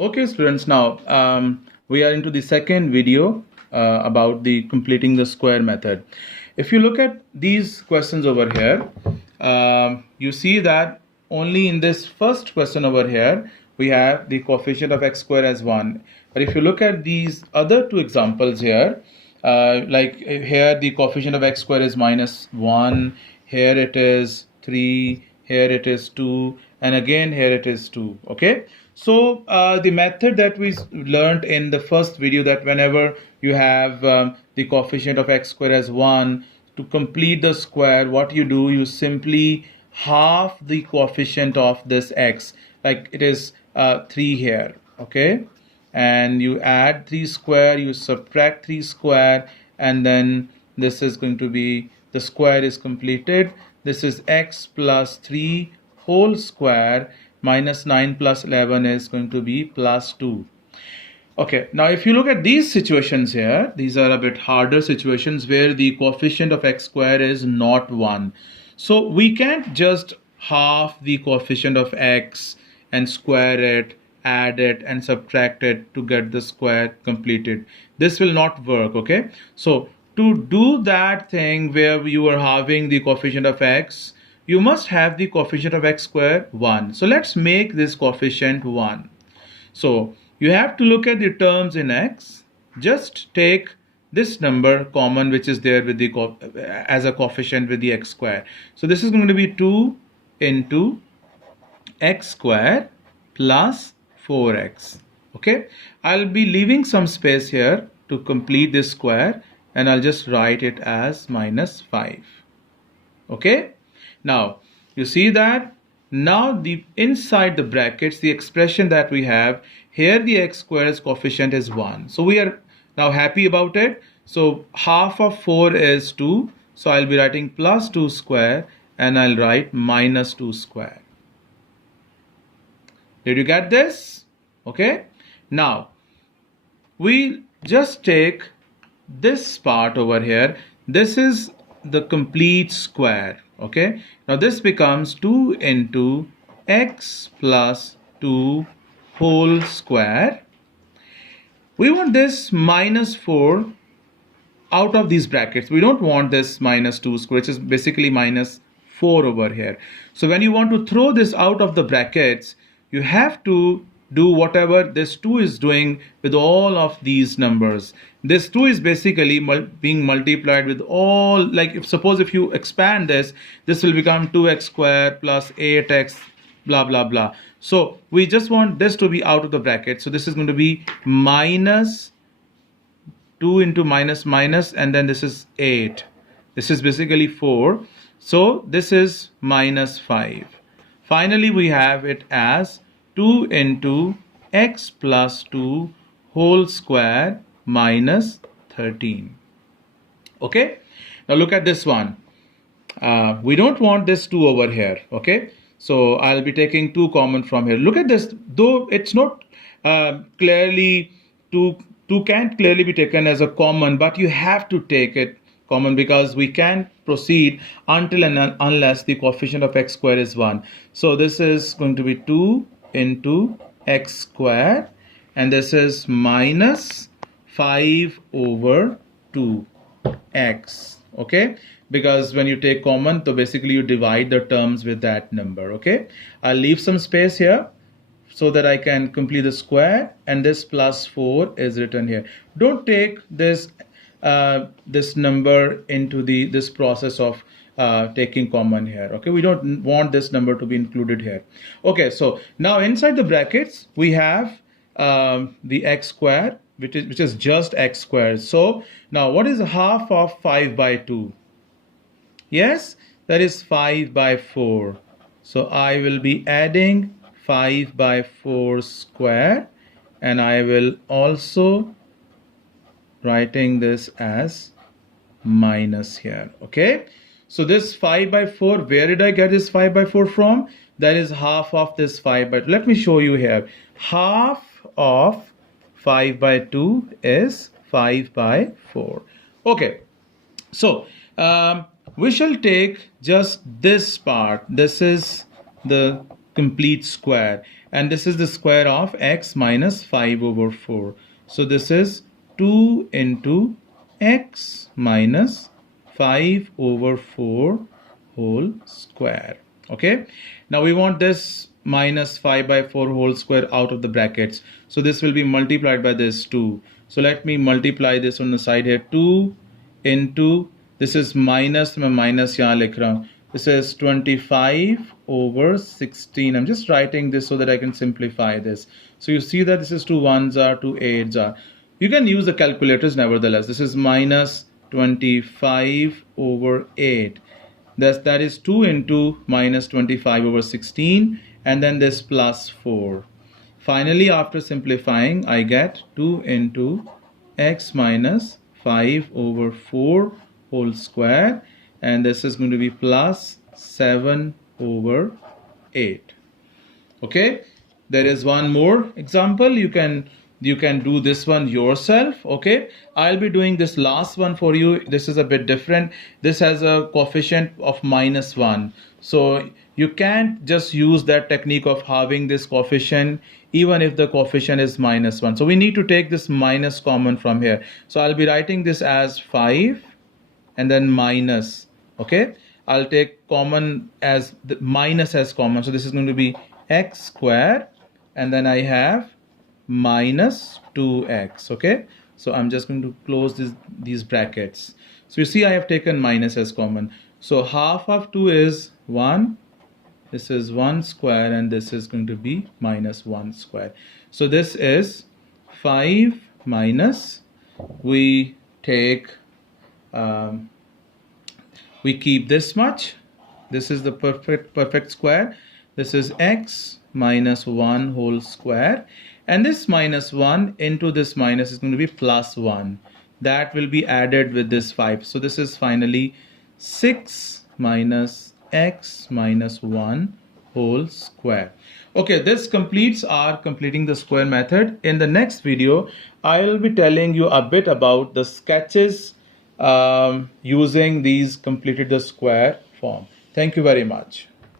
Okay, students, now we are into the second video about the completing the square method. If you look at these questions over here, you see that only in this first question over here, we have the coefficient of x square as 1. But if you look at these other two examples here, like here the coefficient of x square is -1, here it is 3, here it is 2, and again here it is 2. Okay, so the method that we learned in the first video, that whenever you have the coefficient of x square as 1, to complete the square, what you do, you simply half the coefficient of this x, like it is 3 here. Okay, and you add 3 square, you subtract 3 square, and then this is going to be, the square is completed. This is x plus 3 whole square minus 9 plus 11 is going to be plus 2. Okay, now if you look at these situations here, these are a bit harder situations where the coefficient of x square is not 1. So we can't just half the coefficient of x and square it, add it and subtract it to get the square completed. This will not work. Okay, so to do that thing where you are halving the coefficient of x, you must have the coefficient of x square 1. So let's make this coefficient 1. So you have to look at the terms in x. Just take this number common which is there with the as a coefficient with the x square. So this is going to be 2 into x square plus 4x. Okay, I'll be leaving some space here to complete this square, and I'll just write it as -5. Okay, now you see that now the inside the brackets, the expression that we have here, the x square's coefficient is 1. So we are now happy about it. So half of 4 is 2. So I'll be writing plus 2 square, and I'll write minus 2 square. Did you get this? Okay, now we just take this part over here. This is the complete square. Okay, now this becomes 2 into x plus 2 whole square. We want this -4 out of these brackets. We don't want this -2 square, which is basically -4 over here. So when you want to throw this out of the brackets, you have to do whatever this 2 is doing with all of these numbers. This 2 is basically being multiplied with all, like if you expand this, this will become 2x squared plus 8x blah blah blah. So we just want this to be out of the bracket. So this is going to be minus 2 into minus minus, and then this is 8. This is basically 4. So this is -5. Finally, we have it as 2 into x plus 2 whole square minus 13. Okay, now look at this one. We don't want this 2 over here. Okay, so I'll be taking 2 common from here. Look at this, though it's not clearly 2 can't clearly be taken as a common, but you have to take it common because we can't proceed until and unless the coefficient of x square is 1. So this is going to be 2 into x square, and this is -5 over 2x. Okay, because when you take common, so basically you divide the terms with that number. Okay, I'll leave some space here so that I can complete the square, and this +4 is written here. Don't take this this number into this process of taking common here. Okay, we don't want this number to be included here. Okay, so now inside the brackets we have the x square, which is just x squared. So now what is half of 5 by 2? Yes, that is 5 by 4. So I will be adding 5 by 4 square, and I will also writing this as minus here. Okay, so this 5 by 4, where did I get this 5 by 4 from? That is half of this 5 by 2. Let me show you here. Half of 5 by 2 is 5 by 4. Okay, so we shall take just this part. This is the complete square, and this is the square of x minus 5 over 4. So this is 2 into x minus 5 over 4 whole square. Okay, now we want this minus 5 by 4 whole square out of the brackets, so this will be multiplied by this 2. So let me multiply this on the side here. 2 into, this is minus, मैं minus यहाँ लिख रहा हूँ, this is 25 over 16. I'm just writing this so that I can simplify this. So you see that this is 2 ones are, 2 eights are. You can use the calculators nevertheless. This is minus 25 over 8. That is 2 into minus 25 over 16, and then this plus 4. Finally, after simplifying, I get 2 into x minus 5 over 4 whole square, and this is going to be plus 7 over 8. Okay, there is one more example. You can do this one yourself. Okay, I'll be doing this last one for you. This is a bit different. This has a coefficient of minus 1, so you can't just use that technique of halving this coefficient even if the coefficient is minus 1. So we need to take this minus common from here. So I'll be writing this as 5 and then minus. Okay, I'll take common as the minus as common, so this is going to be x square, and then I have minus 2x. Okay, so I'm just going to close these brackets. So you see I have taken minus as common, so half of 2 is 1, this is 1 square, and this is going to be minus 1 square. So this is 5 minus, we take we keep this much, this is the perfect square, this is x minus 1 whole square, and this minus 1 into this minus is going to be plus 1, that will be added with this 5. So this is finally 6 minus x minus 1 whole square. Okay, this completes our completing the square method. In the next video, I will be telling you a bit about the sketches using these completed the square form. Thank you very much.